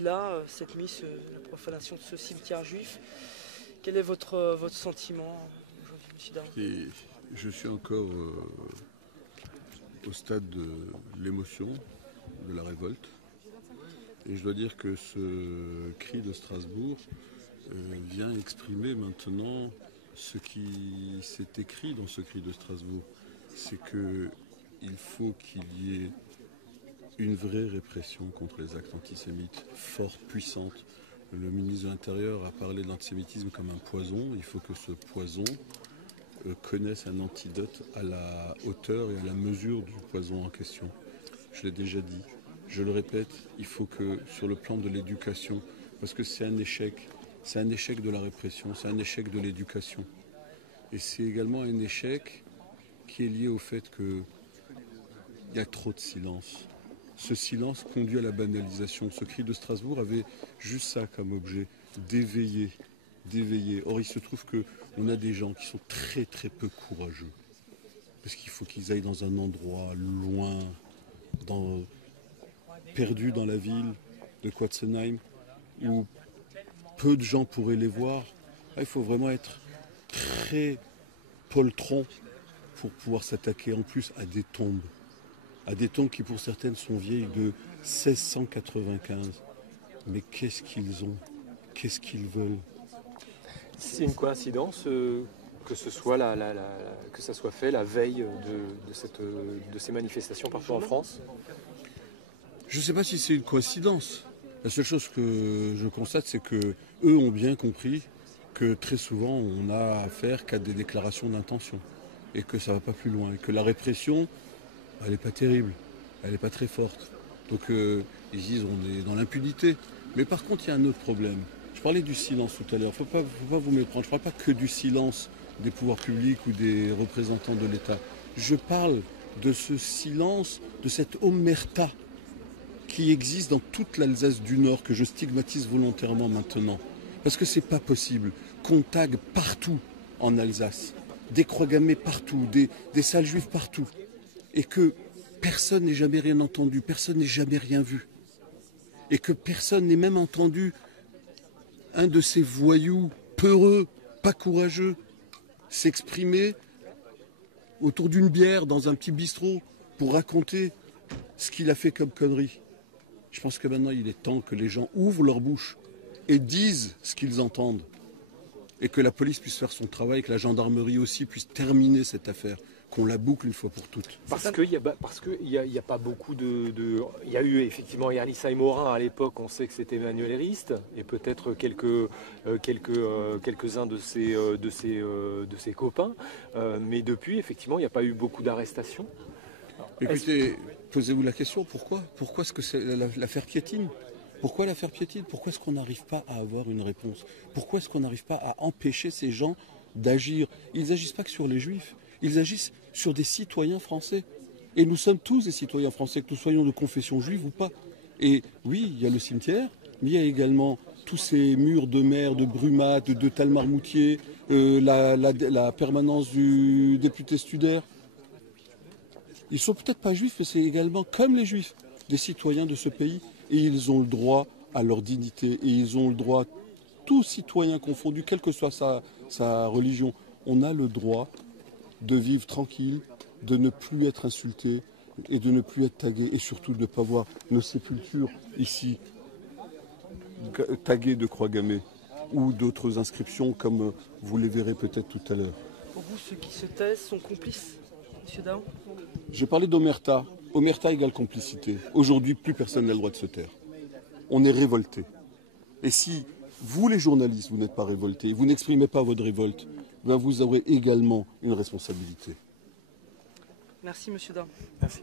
Là, cette mise, la profanation de ce cimetière juif, quel est votre sentiment aujourd'hui, M. Daron? Et je suis encore au stade de l'émotion, de la révolte. Et je dois dire que ce cri de Strasbourg vient exprimer maintenant ce qui s'est écrit dans ce cri de Strasbourg. C'est qu'il faut qu'il y ait une vraie répression contre les actes antisémites, forte, puissante. Le ministre de l'Intérieur a parlé de l'antisémitisme comme un poison. Il faut que ce poison connaisse un antidote à la hauteur et à la mesure du poison en question. Je l'ai déjà dit, je le répète, il faut que sur le plan de l'éducation, parce que c'est un échec de la répression, c'est un échec de l'éducation. Et c'est également un échec qui est lié au fait qu'il y a trop de silence. Ce silence conduit à la banalisation. Ce cri de Strasbourg avait juste ça comme objet, d'éveiller. Or, il se trouve qu'on a des gens qui sont très très peu courageux. Parce qu'il faut qu'ils aillent dans un endroit loin, perdu dans la ville de Quatzenheim, où peu de gens pourraient les voir. Là, il faut vraiment être très poltron pour pouvoir s'attaquer en plus à des tombes qui pour certaines sont vieilles de 1695. Mais qu'est-ce qu'ils ont? Qu'est-ce qu'ils veulent? C'est une coïncidence que ce soit que ça soit fait la veille de ces manifestations partout en France? Je ne sais pas si c'est une coïncidence. La seule chose que je constate, c'est que eux ont bien compris que très souvent on n'a affaire qu'à des déclarations d'intention et que ça ne va pas plus loin et que la répression, elle n'est pas terrible, elle n'est pas très forte. Donc ils disent on est dans l'impunité. Mais par contre, il y a un autre problème. Je parlais du silence tout à l'heure. Il ne faut pas vous méprendre. Je ne parle pas que du silence des pouvoirs publics ou des représentants de l'État. Je parle de ce silence, de cette omerta qui existe dans toute l'Alsace du Nord, que je stigmatise volontairement maintenant. Parce que ce n'est pas possible qu'on tague partout en Alsace, des croix gammées partout, des salles juives partout, et que personne n'ait jamais rien entendu, personne n'ait jamais rien vu, et que personne n'ait même entendu un de ces voyous peureux, pas courageux, s'exprimer autour d'une bière dans un petit bistrot pour raconter ce qu'il a fait comme connerie. Je pense que maintenant il est temps que les gens ouvrent leur bouche et disent ce qu'ils entendent. Et que la police puisse faire son travail, que la gendarmerie aussi puisse terminer cette affaire, qu'on la boucle une fois pour toutes. Parce qu'il n'y a pas beaucoup il y a eu effectivement Yarlissa et Morin à l'époque, on sait que c'était manuélériste, et peut-être quelques-uns de ses copains, mais depuis effectivement il n'y a pas eu beaucoup d'arrestations. Écoutez, posez-vous la question, pourquoi est-ce que l'affaire piétine? Pourquoi l'affaire piétine? Pourquoi est-ce qu'on n'arrive pas à avoir une réponse? Pourquoi est-ce qu'on n'arrive pas à empêcher ces gens d'agir? Ils n'agissent pas que sur les juifs, ils agissent sur des citoyens français. Et nous sommes tous des citoyens français, que nous soyons de confession juive ou pas. Et oui, il y a le cimetière, mais il y a également tous ces murs de mer, de Brumath, de Talmar-Moutier, la permanence du député Studer. Ils ne sont peut-être pas juifs, mais c'est également, comme les juifs, des citoyens de ce pays. Et ils ont le droit à leur dignité. Et ils ont le droit, tous citoyens confondus, quelle que soit sa religion, on a le droit de vivre tranquille, de ne plus être insulté et de ne plus être tagué. Et surtout de ne pas voir nos sépultures ici taguées de croix gammées ou d'autres inscriptions comme vous les verrez peut-être tout à l'heure. Pour vous, ceux qui se taisent sont complices, M. Daron? Je parlais d'omerta. Omerta égale complicité. Aujourd'hui, plus personne n'a le droit de se taire. On est révolté. Et si vous, les journalistes, vous n'êtes pas révoltés, vous n'exprimez pas votre révolte, ben vous aurez également une responsabilité. Merci, M. Daron. Merci.